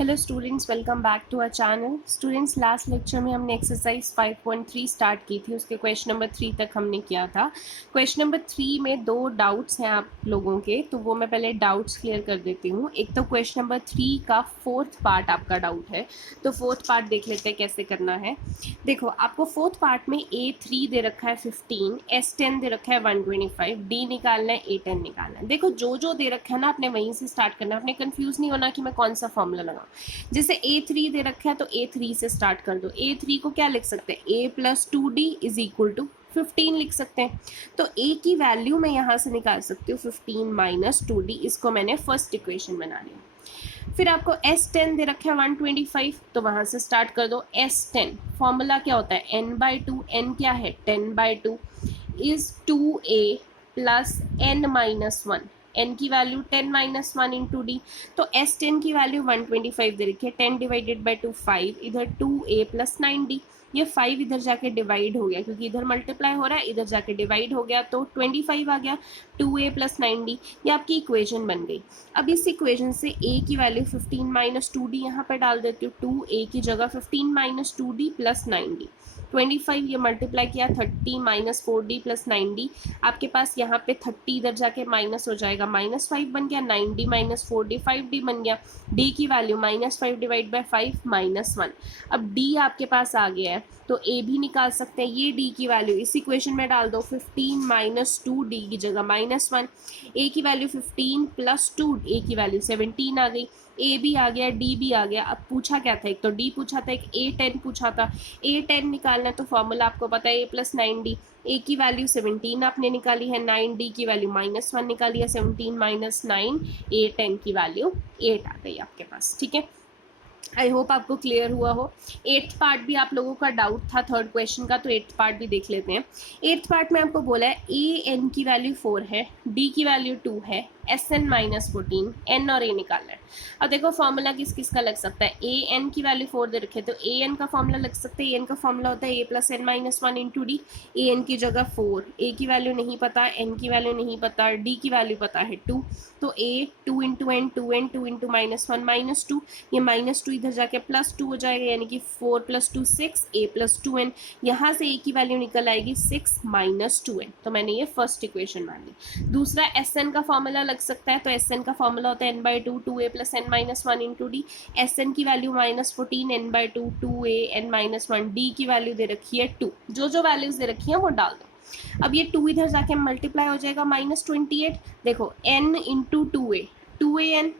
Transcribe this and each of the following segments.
Hello students, welcome back to our channel. Students, last lecture में हमने exercise 5.3 start की थी, उसके क्वेश्चन नंबर 3 तक हमने किया था। क्वेश्चन नंबर 3 में दो डाउट्स हैं आप लोगों के, तो वो मैं पहले डाउट्स क्लियर कर देती हूँ। एक तो क्वेश्चन नंबर 3 का फोर्थ पार्ट आपका डाउट है, तो फोर्थ पार्ट देख लेते हैं कैसे करना है। देखो, आपको फोर्थ पार्ट में A3 दे रखा है 15, S10 दे रखा है 125, D निकालना है, A10 निकालना है। देखो, जो दे रखा है ना, आपने वहीं से स्टार्ट करना है, आपने कंफ्यूज नहीं होना कि मैं कौन सा फॉर्मूला लगाऊं। जैसे A3 दे रखा है तो A3 से स्टार्ट कर दो। A3 को क्या लिख सकते हैं, A plus 2D is equal to 15 लिख सकते हैं। तो A की वैल्यू मैं यहाँ से निकाल सकती हूँ 15 माइनस 2D, इसको मैंने फर्स्ट इक्वेशन बना लिया। फिर आपको S10 दे रखा है 125, तो वहाँ से स्टार्ट कर दो। S10 फॉर्मूला क्या होता है, n/2, n क्या है 10/2 is 2A plus n-1, n की वैल्यू 10 माइनस 1 इंटू डी। तो S10 की वैल्यू 125 दे रखी है, 10 डिवाइडेड बाई 2 5, इधर 2A प्लस 9D। ये 5 इधर जाके डिवाइड हो गया, क्योंकि इधर मल्टीप्लाई हो रहा है, इधर जाके डिवाइड हो गया, तो 25 आ गया। 2A प्लस 9D, ये आपकी इक्वेशन बन गई। अब इस इक्वेशन से A की वैल्यू 15 माइनस 2D यहाँ पर डाल देती हूँ। 2A की जगह 15 माइनस 2D प्लस 9D। 25 ये मल्टीप्लाई किया, 30 माइनस 4D प्लस 9D। आपके पास यहाँ पे 30 इधर जाके माइनस हो जाएगा, -5 बन गया। 9D माइनस 4D 5D बन गया। D की वैल्यू -5 डिवाइड बाई 5 -1। अब D आपके पास आ गया है, तो A भी निकाल सकते हैं। ये D की वैल्यू इस इक्वेशन में डाल दो, 15 माइनस 2D की जगह -1। A की वैल्यू 15 प्लस 2, A की वैल्यू 17 आ गई। A भी आ गया, D भी आ गया। अब पूछा क्या था, एक तो D पूछा था, एक A10 पूछा था। A10 निकालना है तो फॉर्मूला आपको पता है, A प्लस 9D। A की वैल्यू 17 आपने निकाली है, 9D की वैल्यू -1 निकाली है, 17 माइनस 9, A10 की वैल्यू 8 आ गई आपके पास। ठीक है, आई होप आपको क्लियर हुआ हो। एट्थ पार्ट भी आप लोगों का डाउट था थर्ड क्वेश्चन का, तो एट्थ पार्ट भी देख लेते हैं। एट्थ पार्ट में आपको बोला है A n की वैल्यू 4 है, D की वैल्यू 2 है, SN माइनस 14, N और A निकालना है। अब देखो, फॉर्मूला किस किस का लग सकता है। AN की वैल्यू 4 दे रखे है, तो AN का फॉर्मूला लग सकता है। AN का फॉर्मूला होता है A plus n minus 1 into D. AN की जगह 4, A की वैल्यू नहीं पता, N की वैल्यू नहीं पता, D की वैल्यू पता है 2, तो A 2 into N, 2n, 2 into -1 -2, ये -2 इधर जाके +2 हो जाएगा, यानी कि 4 + 2 6, A प्लस 2n। यहाँ से A की वैल्यू निकल आएगी 6 माइनस 2n, तो मैंने ये फर्स्ट इक्वेशन मान ली। दूसरा SN का फॉर्मूला लग सकता है, तो SN का फॉर्मूला होता है n/2 2A plus n minus 1 into D. SN की value -14, n/2 2A n minus 1, D की वैल्यू दे रखी है 2। जो वैल्यूज दे रखी है वो डाल दो। अब ये 2 इधर जाके मल्टीप्लाई हो जाएगा, -28। देखो, n इंटू 2A, 2AN।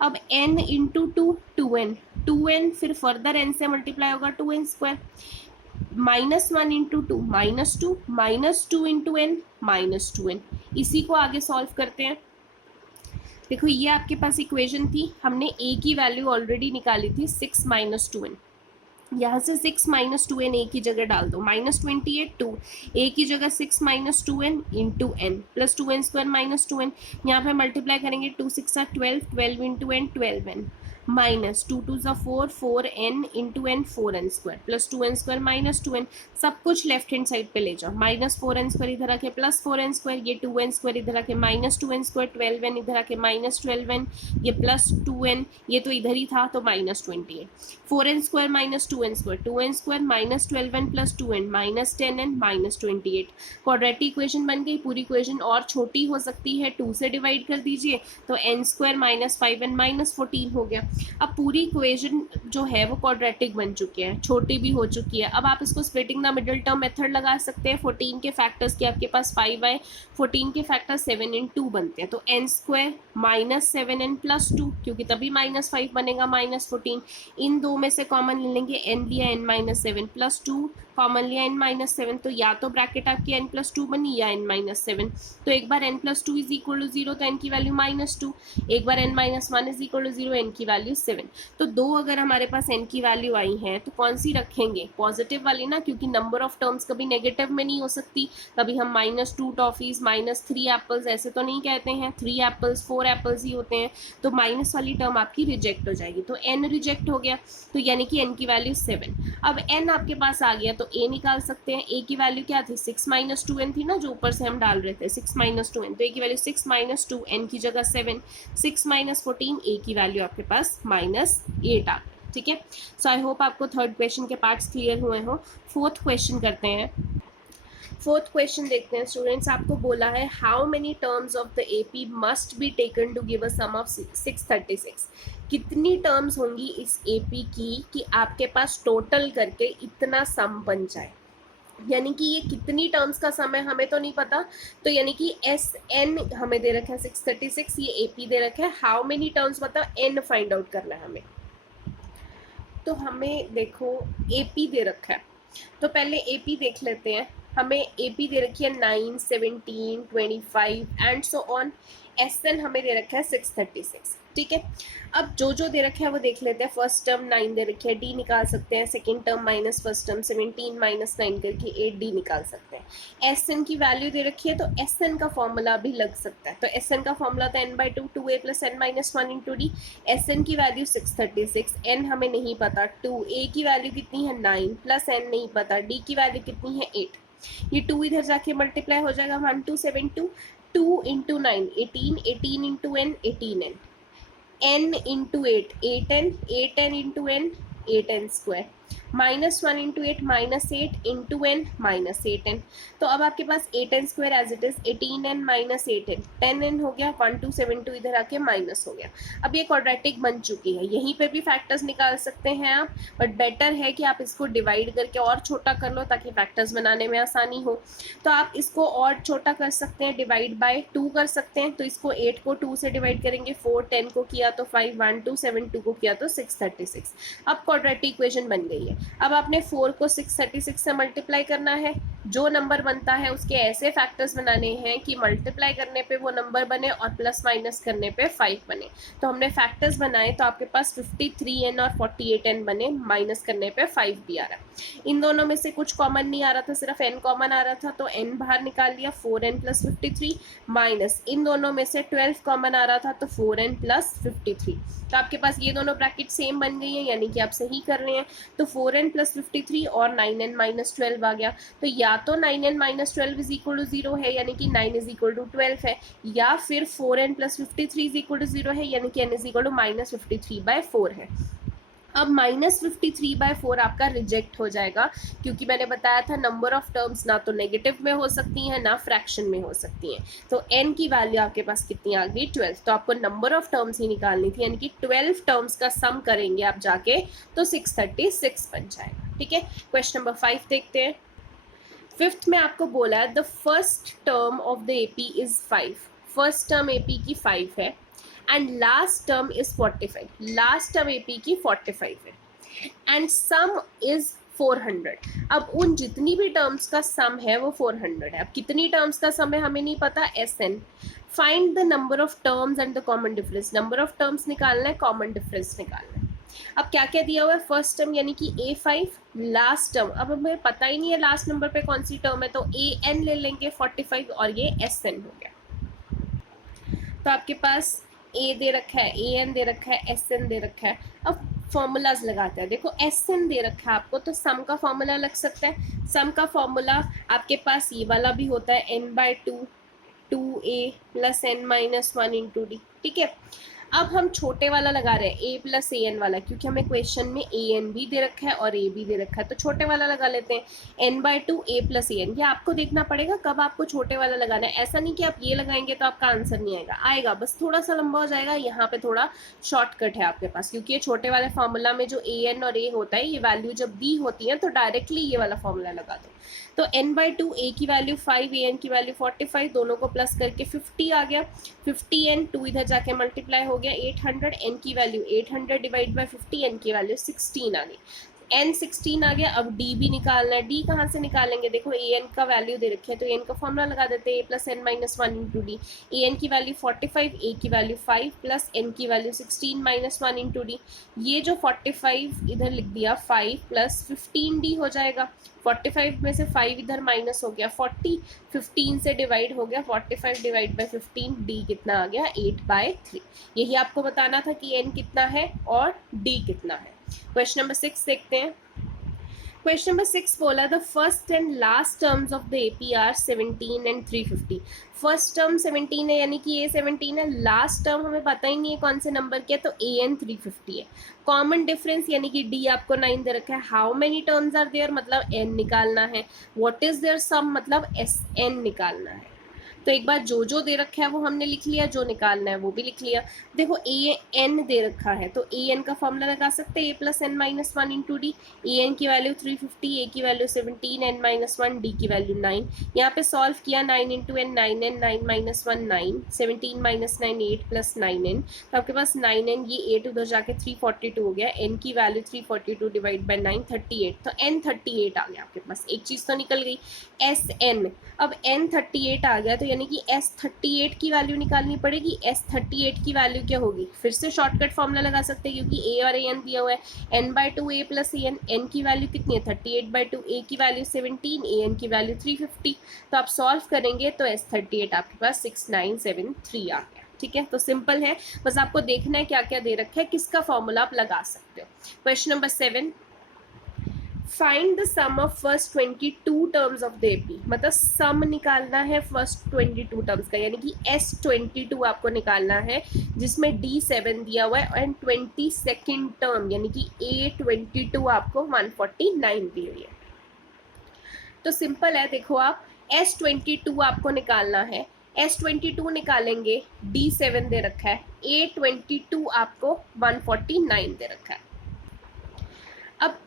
अब n इंटू 2, 2n, 2n फिर फर्दर n से मल्टीप्लाई होगा, 2n square. -1 into 2 -2, -2 into n -2n। इसी को आगे सॉल्व करते हैं। देखो, ये आपके पास इक्वेशन थी, हमने a की वैल्यू ऑलरेडी निकाली थी 6 माइनस 2n। यहाँ से 6 माइनस 2n A की जगह डाल दो, -28 2, A की जगह 6 minus 2n into n plus 2n square minus 2n। यहाँ पे मल्टीप्लाई करेंगे, 2 6 12, 12 into n 12n, minus 2 2 4, 4n into n 4n square plus 2n square minus 2n। सब कुछ लेफ्ट हैंड साइड पे ले जाओ, -4n स्क्वायर इधर आके प्लस 4n स्क्वायर, ये 2n स्क्वायर इधर आके -2n स्क्वायर, 12n इधर आके -12n, ये प्लस 2n, ये तो इधर ही था तो -28, 4n square minus 2n square, 2n square minus 12n plus 2n minus 10n -28। Quadratic equation बन गई। पूरी इक्वेशन और छोटी हो सकती है, 2 से डिवाइड कर दीजिए तो n square minus 5n minus 14 हो गया। अब पूरी इक्वेशन जो है वो क्वाड्रेटिक बन चुकी है, छोटी भी हो चुकी है। अब आप इसको splitting the middle term method लगा सकते हैं। 14 के फैक्टर्स के आपके पास 5 आए, 14 के फैक्टर 7 इन 2 बनते हैं, तो n square minus 7n plus 2, क्योंकि तभी -5 बनेगा -14। इन दो में से कॉमन ले लेंगे, n लिया n-7 प्लस 2, कॉमन लिया n-7, तो या तो ब्रैकेट आपकी n+2 बनी या n-7। तो एक बार n+2 इज इक्वल टू 0, तो n की वैल्यू -2, एक बार n-1 is equal to 0, n की वैल्यू 7। तो दो अगर हमारे पास n की वैल्यू आई है तो कौन सी रखेंगे, पॉजिटिव वाली ना, क्योंकि नंबर ऑफ टर्म्स कभी नेगेटिव में नहीं हो सकती। कभी हम -2 टॉफीज, -3 एप्पल्स ऐसे तो नहीं कहते हैं, 3 एप्पल्स 4 एप्पल्स ही होते हैं, तो माइनस वाली टर्म आपकी रिजेक्ट हो जाएगी। तो n रिजेक्ट हो गया, तो यानी कि n की वैल्यू 7। अब n आपके पास आ गया तो a निकाल सकते हैं। a की वैल्यू क्या थी, 6 माइनस 2n थी ना, जो ऊपर से हम डाल रहे थे, 6 माइनस 2n, तो a की वैल्यू 6 माइनस 2, n की जगह 7, 6 माइनस 14, a की वैल्यू आपके पास -8 आ गया। ठीक है, सो आई होप आपको थर्ड क्वेश्चन के पार्ट्स क्लियर हुए हो। फोर्थ क्वेश्चन करते हैं। फोर्थ क्वेश्चन देखते हैं स्टूडेंट्स। आपको बोला है how many terms of the AP must be taken to give a sum of 636। कितनी टर्म्स होंगी इस एपी की कि आपके पास टोटल करके इतना सम बन जाए। यानी कि ये कितनी टर्म्स का सम है हमें तो नहीं पता, तो यानी कि एस एन हमें दे रखा है 636, ये एपी दे रखा है। हाउ मेनी टर्म्स मतलब एन फाइंड आउट करना है हमें। तो हमें देखो एपी दे रखा है, तो पहले एपी देख लेते हैं। हमें एपी दे रखी है 9, 17, 25 एंड सो ऑन। एसएन हमें दे रखा है 636। ठीक है, अब जो जो दे रखा है वो देख लेते हैं। फर्स्ट टर्म 9 दे रखी है, डी निकाल सकते हैं। Second term minus first term 17 minus 9 करके 8 डी निकाल सकते हैं। एसएन की वैल्यू दे रखी है, तो एसएन का फॉर्मूला भी लग सकता है। तो एसएन का फॉर्मूला था n/2 2a + n - 1 × d। SN की वैल्यू 636, एन हमें नहीं पता, 2a की वैल्यू कितनी है 9 प्लस एन नहीं पता, डी की वैल्यू कितनी है 8। ये 2 इधर जाके मल्टीप्लाई हो जाएगा 1272, 2 into 9 18, 18 into n 18n, n into 8 8n, 8n into n 8n square, -1 into 8 -8 into n -8n। तो अब आपके पास 8n square as it is 18n - 8n 10n हो गया। 1272 इधर आके माइनस हो गया। अब ये क्वाड्रेटिक बन चुकी है। यहीं पे भी फैक्टर्स निकाल सकते हैं आप, बट बेटर है कि आप इसको डिवाइड करके और छोटा कर लो ताकि फैक्टर्स बनाने में आसानी हो। तो आप इसको और छोटा कर सकते हैं, डिवाइड बाय 2 कर सकते हैं। तो इसको 8 को 2 से डिवाइड करेंगे, 4 10 को किया तो 5, 1272 को किया तो 636। अब क्वाड्रेटिक इक्वेशन बन गई है। अब आपने 4 को 636 से मल्टीप्लाई करना है। जो नंबर बनता है उसके ऐसे फैक्टर्स बनाने हैं कि मल्टीप्लाई करने पे वो नंबर बने और प्लस माइनस करने पे 5 बने। तो हमने फैक्टर्स बनाए, तो आपके पास 53n और 48n बने, माइनस करने पे 5 भी आ रहा है। इन दोनों में से कुछ कॉमन नहीं आ रहा था, सिर्फ n कॉमन आ रहा था, तो n बाहर निकाल लिया, 4n + 53 माइनस इन दोनों में से 12 कॉमन आ रहा था, तो 4n + 53। तो आपके पास ये दोनों ब्रैकेट सेम बन गई है, यानी कि आप सही कर रहे हैं। तो 4n + 53 और 9n - 12 आ गया। तो या तो 9n - 12 = 0 है, यानी कि 9 = 12 है, या फिर 4n + 53 = 0 है, यानी कि n = -53/4 है। अब -53/4 आपका रिजेक्ट हो जाएगा, क्योंकि मैंने बताया था नंबर ऑफ टर्म्स ना तो नेगेटिव में हो सकती हैं ना फ्रैक्शन में हो सकती हैं। तो n की वैल्यू आपके पास कितनी आ गई 12। तो आपको नंबर ऑफ टर्म्स ही निकालनी थी, यानी कि 12 टर्म्स का सम करेंगे आप जाके तो 636 बन जाएगा। ठीक है, क्वेश्चन नंबर 5 देखते हैं। फिफ्थ में आपको बोला है the first term of the AP is 5। First term AP की 5 है and last term is 45। Last term AP की 45 है एंड सम इज 400। अब उन जितनी भी टर्म्स का सम है वो 400 है। अब कितनी टर्म्स का सम है हमें नहीं पता, SN। Find the number of terms and the common difference. Number of terms निकालना है, कॉमन डिफरेंस निकालना है। अब क्या क्या दिया हुआ है, फर्स्ट टर्म यानी कि A5, लास्ट टर्म अब हमें पता ही नहीं है लास्ट नंबर पे कौन सी टर्म है, तो AN ले लेंगे 45 और ये SN हो गया। तो आपके पास A दे रखा है, AN दे रखा है, SN दे रखा है। अब फॉर्मूलाज लगाते हैं। देखो SN दे रखा है आपको, तो सम का फॉर्मूला लग सकता है। सम का फॉर्मूला आपके पास ये वाला भी होता है n/2 2a + n - 1 × d। ठीक है, अब हम छोटे वाला लगा रहे हैं a + an वाला, क्योंकि हमें क्वेश्चन में an भी दे रखा है और a भी दे रखा है। तो छोटे वाला लगा लेते हैं, n/2 a + an। ये आपको देखना पड़ेगा कब आपको छोटे वाला लगाना है। ऐसा नहीं कि आप ये लगाएंगे तो आपका आंसर नहीं आएगा, आएगा, बस थोड़ा सा लंबा हो जाएगा। यहाँ पे थोड़ा शॉर्टकट है आपके पास, क्योंकि ये छोटे वाले फॉर्मूला में जो an और a होता है, ये वैल्यू जब दी होती है तो डायरेक्टली ये वाला फॉर्मूला लगा दो। तो n/2 a की वैल्यू 5, an की वैल्यू 45, दोनों को प्लस करके 50 आ गया। 50n 2 इधर जाके मल्टीप्लाई हो गया 800, n की वैल्यू 800 डिवाइड बाय 50, n की वैल्यू 16 आ गई। n 16 आ गया। अब d भी निकालना है। d कहाँ से निकालेंगे, देखो an का वैल्यू दे रखे है, तो an का फॉर्मूला लगा देते हैं a + n - 1 × d। an की वैल्यू 45, a की वैल्यू 5 प्लस n की वैल्यू 16 - 1 × d। ये जो 45 इधर लिख दिया, 5 + 15d हो जाएगा। 45 में से 5 इधर माइनस हो गया 40, 15 से डिवाइड हो गया 45 डिवाइड बाय 15, d कितना आ गया 8/3। यही आपको बताना था कि n कितना है और d कितना है। क्वेश्चन नंबर 6 देखते हैं। क्वेश्चन नंबर 6 बोला the first and last terms of the AP are 17 and 350। First term 17 है यानी कि ए 17 है, लास्ट टर्म हमें पता ही नहीं है कौन से नंबर के है, तो ए एन 350 है। कॉमन डिफरेंस यानी कि डी आपको 9 दे रखा है। How many terms are there मतलब एन निकालना है। व्हाट इज देयर सम मतलब एस एन निकालना है। तो एक बार जो दे रखा है वो हमने लिख लिया, जो निकालना है वो भी लिख लिया। देखो ए एन दे रखा है तो ए एन का फॉर्मूला लगा सकते हैं, A plus N minus one into D. A N की वैल्यू 350, ए की value 17, N minus one, D की वैल्यू 9। यहाँ पे सॉल्व किया 9 into N 9 N, 9 minus one 9, 17 minus 9 8 plus 9 N. तो आपके पास 9 एन, ये 8 उधर जाके 342 हो गया। एन की वैल्यू 342 डिवाइड बाई 9 38, तो एन 38 आ गया आपके पास। एक चीज़ तो निकल गई। एस एन, अब एन 38 आ गया तो यानी कि एस 38 की वैल्यू निकालनी पड़ेगी। एस 38 की वैल्यू क्या होगी, फिर से शॉर्टकट फॉर्मूला लगा सकते हैं क्योंकि ए और ए एन दिया हुआ है। N by two a plus a n, n की वैल्यू कितनी है 38 बाई टू, ए की वैल्यू 17, ए एन की वैल्यू 350। तो आप सॉल्व करेंगे तो एस 38 आपके पास 6973 आ गया। ठीक है, तो सिंपल है, बस आपको देखना है क्या क्या दे रखा है, किसका फॉर्मूला आप लगा सकते हो। Question number 7, find the sum of first 22 terms of the AP. मतलब सम निकालना है फर्स्ट 22 टर्म्स का, यानी कि S22 आपको निकालना है जिसमें D7 दिया हुआ है एंड 22nd टर्म यानी कि A22 आपको 149 दी हुई है। तो सिंपल है, देखो आप S22 आपको निकालना है। S22 निकालेंगे, D7 दे रखा है, A22 आपको 149 दे रखा है। अब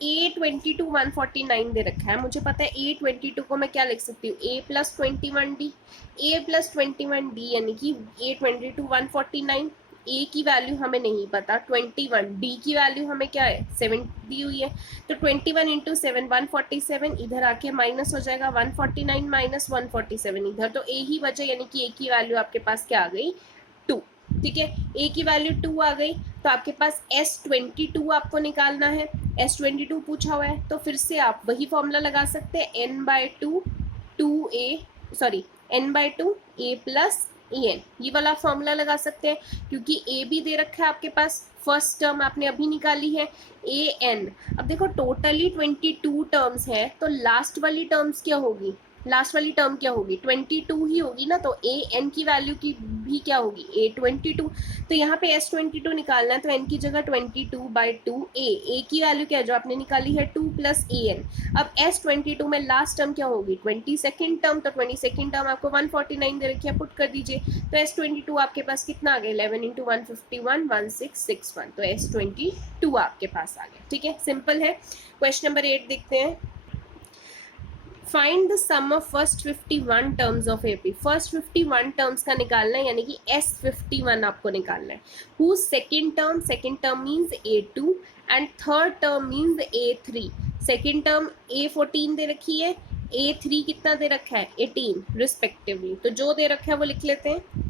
A22 149 दे रखा है, मुझे पता है A22 को मैं क्या लिख सकती हूँ, A plus 21D। A plus 21D यानी कि A22 149, A की वैल्यू हमें नहीं पता 21, D की वैल्यू हमें क्या है 7 दी हुई है। तो 21 इंटू 7 147, इधर आके माइनस हो जाएगा 149 माइनस 147 इधर, तो A ही बचा यानी कि A की वैल्यू आपके पास क्या आ गई 2। ठीक है, ए की वैल्यू 2 आ गई तो आपके पास S22 आपको निकालना है। S22 पूछा हुआ है तो फिर से आप वही फॉर्मूला लगा सकते हैं, n by two n by two a plus a n, ये वाला फॉर्मूला लगा सकते हैं क्योंकि ए भी दे रखा है आपके पास। फर्स्ट टर्म आपने अभी निकाली है ए एन। अब देखो टोटली 22 टर्म्स है तो लास्ट वाली टर्म्स क्या होगी, लास्ट वाली टर्म क्या होगी 22 ही होगी ना, तो ए एन की वैल्यू की भी क्या होगी A22। तो यहाँ पे S22 निकालना है तो n की जगह 22 बाई टू ए की वैल्यू क्या है जो आपने निकाली है 2 प्लस ए एन। अब S22 में लास्ट टर्म क्या होगी 22nd टर्म, तो 22nd टर्म आपको 149 दे रखी है, पुट कर दीजिए। तो S22 आपके पास कितना आ गया 11 इंटू 151 1661, तो S22 आपके पास आ गया। ठीक है, सिंपल है। क्वेश्चन नंबर 8 देखते हैं, find the sum of first 51 terms of AP. First 51 terms का निकालना है यानी कि S51 आपको निकालना है। हु second term means A2 and third term means A3। Second term A14 दे रखी है, A3 कितना दे रखा है 18 रिस्पेक्टिवली। तो जो दे रखा है वो लिख लेते हैं।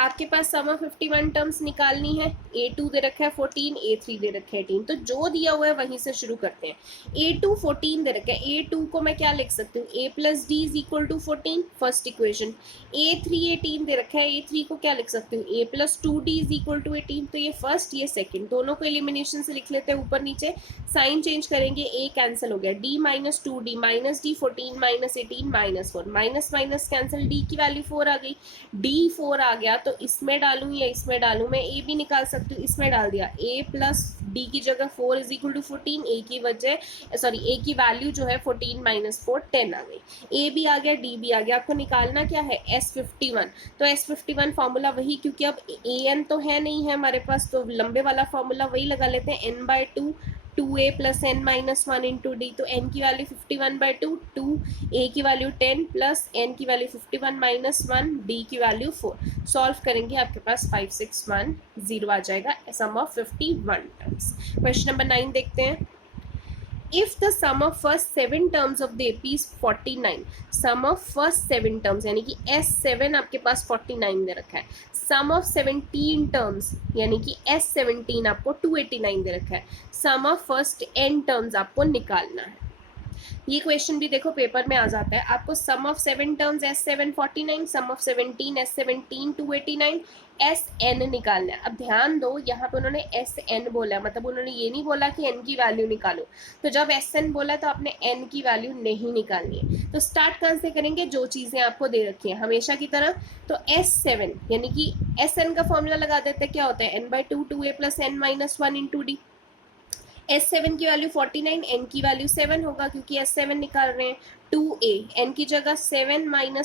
आपके पास सम ऑफ 51 टर्म्स निकालनी है। A2 दे रखा है 14, A3 दे रखा है 18, तो जो दिया हुआ है वहीं से शुरू करते हैं। A2 14 दे रखा है, A2 को मैं क्या लिख सकती हूँ A plus d is equal to 14, first equation. A3 18 दे रखा है, A3 को क्या लिख सकती हूँ A plus two d is equal to 18, तो ये फर्स्ट ये सेकेंड, दोनों को एलिमिनेशन से लिख लेते हैं ऊपर नीचे, साइन चेंज करेंगे, A कैंसिल हो गया, D minus two D minus D 14 minus 18 minus 4, minus minus cancel, D की वैल्यू 4 आ गई, D 4 आ गया तो इसमें डालूं या इसमें डालूं, मैं A भी निकाल सकती हूँ, इसमें डाल दिया A प्लस D की जगह 4 इज इक्वल टू 14, A की वजह A की वैल्यू जो है 14 माइनस 4 10 आ गई, A भी आ गया D भी आ गया। आपको निकालना क्या है S51, तो S51 फॉर्मूला वही, क्योंकि अब AN तो है नहीं है हमारे पास तो लंबे वाला फॉर्मूला वही लगा लेते हैं, n by two 2a plus n minus 1 into d, तो n की वैल्यू 51 बाई टू, 2a की वैल्यू 10 प्लस n की वैल्यू 51 माइनस 1, d की वैल्यू 4। सॉल्व करेंगे आपके पास 5610 आ जाएगा, sum of 51 terms. Question number 9 देखते हैं, if the sum of first 7 terms of the AP is 49, sum of first 7 terms यानी कि S7 आपके पास 49 दे रखा है, सम ऑफ 17 टर्म्स यानी कि S17 आपको 289 दे रखा है, सम ऑफ फर्स्ट n टर्म्स आपको निकालना है। ये क्वेश्चन भी देखो पेपर में आ जाता है आपको। Sum of 7 terms S7 49, sum of 17 S17 289, SN निकालना है। अब ध्यान दो यहाँ पे उन्होंने SN बोला, मतलब उन्होंने ये नहीं बोला कि N की वैल्यू निकालो। तो जब SN बोला तो आपने N की वैल्यू नहीं निकालनी है। तो स्टार्ट कहाँ से करेंगे, जो चीज़ें आपको दे रखी हैं हमेशा की तरह। तो S7 यानी कि SN का फॉर्मूला लगा देते हैं, क्या होता है n/2 2a + n-1 × d। S7 की वैल्यू 49, N की वैल्यू 7 होगा क्योंकि S7 निकाल रहे हैं। 2a, N की जगह 7 - 1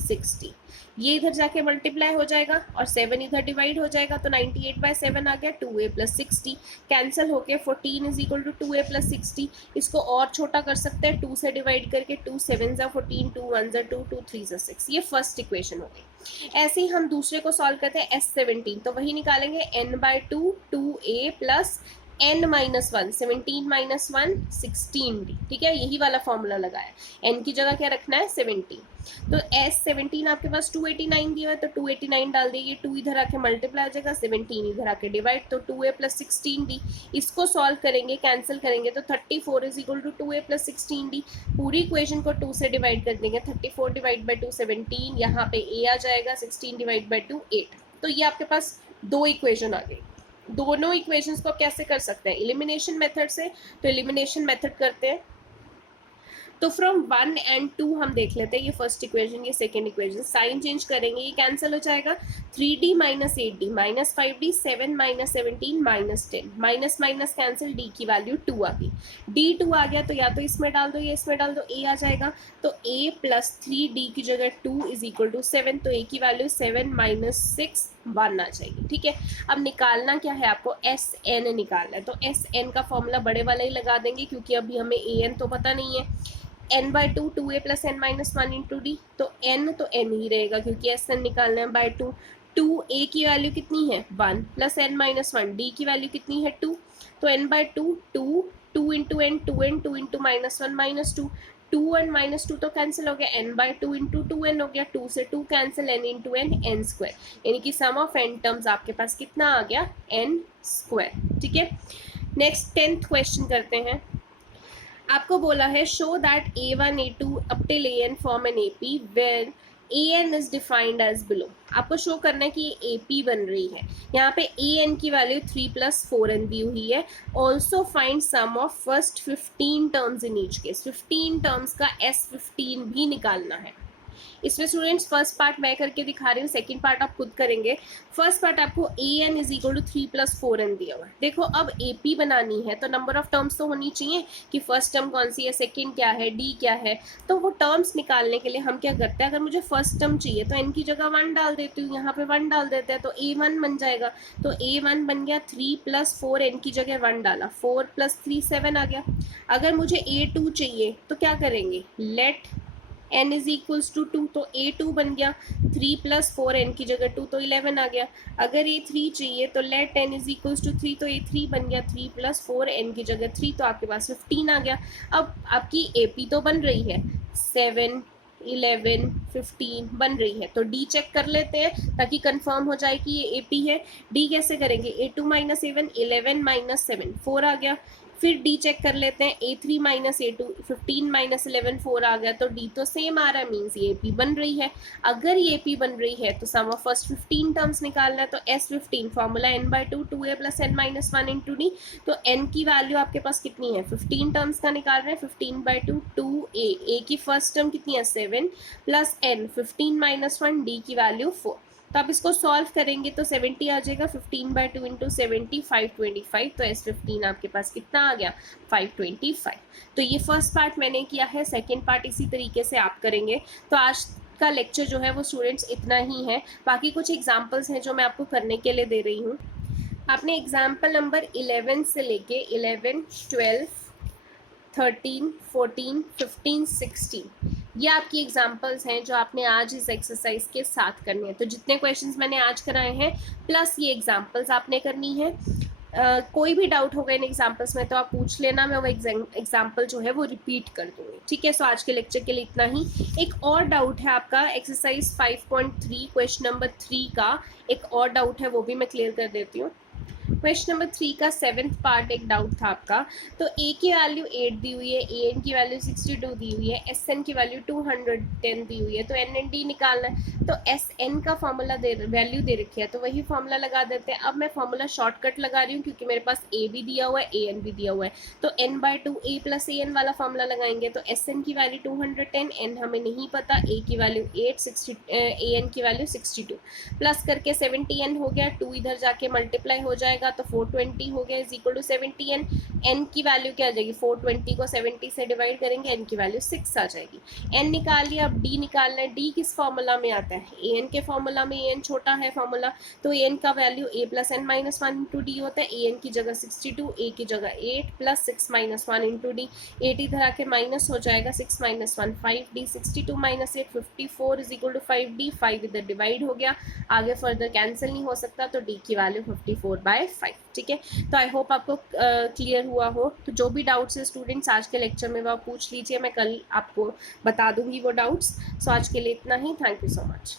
60, ये इधर जाके मल्टीप्लाई हो जाएगा और 7 इधर डिवाइड हो जाएगा तो 98/7 आ गया। 2a + 60 कैंसिल होके 14 = 2a + 60। इसको और छोटा कर सकते हैं 2 से डिवाइड करके, 2 7 = 14, 2 1 = 2, 2 3 = 6। ये फर्स्ट इक्वेशन हो गई। ऐसे ही हम दूसरे को सॉल्व करते हैं S17, तो वही निकालेंगे n/2 2a + n-1 17 - 1 16d। ठीक है, यही वाला फॉर्मूला लगाया। n की जगह क्या रखना है 17। तो S17 आपके पास 289 दिया है तो 289 डाल दिए, 2 इधर आके मल्टीप्लाई हो जाएगा, 17 इधर आके डिवाइड, तो 2a + 16d। इसको सॉल्व करेंगे, कैंसिल करेंगे तो 34 = 2a + 16d। पूरी इक्वेशन को 2 से डिवाइड कर देंगे, 34 / 2 17, यहाँ पे a आ जाएगा, 16 / 2 8। तो ये आपके पास दो इक्वेशन आ गई। दोनों इक्वेशंस को कैसे कर सकते हैं, एलिमिनेशन मेथड से। तो एलिमिनेशन मेथड करते हैं, तो फ्रॉम 1 and 2 हम देख लेते हैं। ये फर्स्ट इक्वेशन, ये सेकेंड इक्वेशन, साइन चेंज करेंगे, ये कैंसिल हो जाएगा। 3d - 8d - 5d 7 - 17 -10, minus minus cancel, d की वैल्यू 2 आ गई। d2 आ गया तो या तो इसमें डाल दो या इसमें डाल दो, a आ जाएगा। तो a + 3d की जगह 2 = 7, तो a की वैल्यू 7 - 6 1 आ जाएगी। ठीक है, अब निकालना क्या है आपको, SN निकालना है। तो SN का फॉर्मूला बड़े वाला ही लगा देंगे क्योंकि अभी हमें AN तो पता नहीं है। n/2 2a + n-1 × d, तो n तो n ही रहेगा क्योंकि SN निकालना है बाय 2। 2a की वैल्यू कितनी है 1 + n-1, d की वैल्यू कितनी है 2, तो n/2 2 2 × n 2n 2 × -1 -2, 2 और -2 तो कैंसिल हो गया, n/2 × 2n हो गया, 2 से 2 कैंसिल, n × n n², यानी कि सम ऑफ n टर्म्स आपके पास कितना आ गया n²। ठीक है, नेक्स्ट 10th क्वेश्चन करते हैं। आपको बोला है show that a1 a2 up till an form an AP where an is defined as below। आपको शो करना है कि ये AP बन रही है। यहाँ पे an की वैल्यू 3 + 4n दी हुई है। Also find sum of first 15 terms in each case. 15 terms का S15 भी निकालना है। इसमें स्टूडेंट्स फर्स्ट पार्ट मैं करके दिखा रही हूँ, सेकंड पार्ट आप खुद करेंगे। फर्स्ट पार्ट आपको an = 3 + 4n दिया हुआ है। देखो अब AP बनानी है तो नंबर ऑफ टर्म्स तो होनी चाहिए कि फर्स्ट टर्म कौन सी है, सेकंड क्या है, d क्या है। तो वो टर्म्स निकालने के लिए हम क्या करते हैं, अगर मुझे फर्स्ट टर्म चाहिए तो n की जगह 1 डाल देती हूँ, यहाँ पे 1 डाल देते हैं तो a1 बन जाएगा। तो a1 बन गया 3 + 4, n की जगह 1 डाला, 4 + 3 7 आ गया। अगर मुझे a2 चाहिए तो क्या करेंगे, लेट n = 2, तो a2 बन गया 3 + 4, n की जगह 2 तो 11 आ गया। अगर a3 चाहिए तो लेट n = 3, तो a3 बन गया 3 + 4, n की जगह 3, तो आपके पास 15 आ गया। अब आपकी AP तो बन रही है, 7 11 15 बन रही है, तो D चेक कर लेते हैं ताकि कंफर्म हो जाए कि ये AP है। D कैसे करेंगे, a2 - a1 11 - 7 4 आ गया। फिर D चेक कर लेते हैं, a3 - a2 15 - 11 4 आ गया, तो D तो सेम आ रहा है, मीन्स ये AP बन रही है। अगर ये AP बन रही है तो सम ऑफ फर्स्ट 15 टर्म्स निकालना है। तो S15 formula n/2 2a + n-1 × d। तो n की वैल्यू आपके पास कितनी है, 15 टर्म्स का निकाल रहे हैं, 15/2 2a, a की फर्स्ट टर्म कितनी है 7 + n 15 - 1, d की वैल्यू 4। तो आप इसको सॉल्व करेंगे तो 70 आ जाएगा, 15/2 × 70 525। तो S15 आपके पास कितना आ गया 525। तो ये फर्स्ट पार्ट मैंने किया है, सेकेंड पार्ट इसी तरीके से आप करेंगे। तो आज का लेक्चर जो है वो स्टूडेंट्स इतना ही है। बाकी कुछ एग्जाम्पल्स हैं जो मैं आपको करने के लिए दे रही हूँ। आपने एग्जाम्पल नंबर 11 से लेके 11 12 13 14 15 16 ये आपकी एग्जाम्पल्स हैं जो आपने आज इस एक्सरसाइज के साथ करने हैं। तो जितने क्वेश्चंस मैंने आज कराए हैं प्लस ये एग्जाम्पल्स आपने करनी है। कोई भी डाउट होगा इन एग्जाम्पल्स में तो आप पूछ लेना, मैं वो एग्जाम्पल जो है वो रिपीट कर दूंगी। ठीक है, सो आज के लेक्चर के लिए इतना ही। एक और डाउट है आपका एक्सरसाइज 5.3 क्वेश्चन नंबर 3 का, एक और डाउट है वो भी मैं क्लियर कर देती हूँ। क्वेश्चन नंबर 3 का 7th पार्ट एक डाउट था आपका। तो ए की वैल्यू 8 दी हुई है, ए एन की वैल्यू 62 दी हुई है, एस एन की वैल्यू 210 दी हुई है, तो एन एन डी निकालना है। तो एस एन का फॉर्मूला वैल्यू दे रखी है, तो वही फॉर्मूला लगा देते हैं। अब मैं फॉर्मूला शॉर्टकट लगा रही हूँ क्योंकि मेरे पास ए भी दिया हुआ है, ए एन भी दिया हुआ है। तो n by two a plus a n वाला फॉर्मूला लगाएंगे। तो एस एन की वैल्यू 210, एन हमें नहीं पता, ए की वैल्यू 8, ए एन की वैल्यू 62, प्लस करके 70n हो गया, 2 इधर जाके मल्टीप्लाई हो जाएगा तो 420 हो गया is equal to 70n। n की वैल्यू क्या आ जाएगी, 420 को 70 से डिवाइड करेंगे, n की वैल्यू 6 आ जाएगी। n निकाल लिया, अब d निकालना है। d किस फॉर्मूला में आता है, an के फॉर्मूला में। an छोटा है फॉर्मूला, तो an का value a plus N minus one into d होता है। an की जगह 62, a की जगह 8 plus 6 minus one into d. 8 इधर आके माइनस हो जाएगा, 6 minus one 5d, 62 minus 8 54 is equal to 5d। 5 इधर डिवाइड हो गया, आगे फर्दर कैंसिल नहीं हो सकता, तो डी की वैल्यू 54/5। ठीक है, तो आई होप आपको क्लियर हुआ हो। तो जो भी डाउट्स है स्टूडेंट्स आज के लेक्चर में वो पूछ लीजिए, मैं कल आपको बता दूंगी वो डाउट्स। सो आज के लिए इतना ही, थैंक यू सो मच।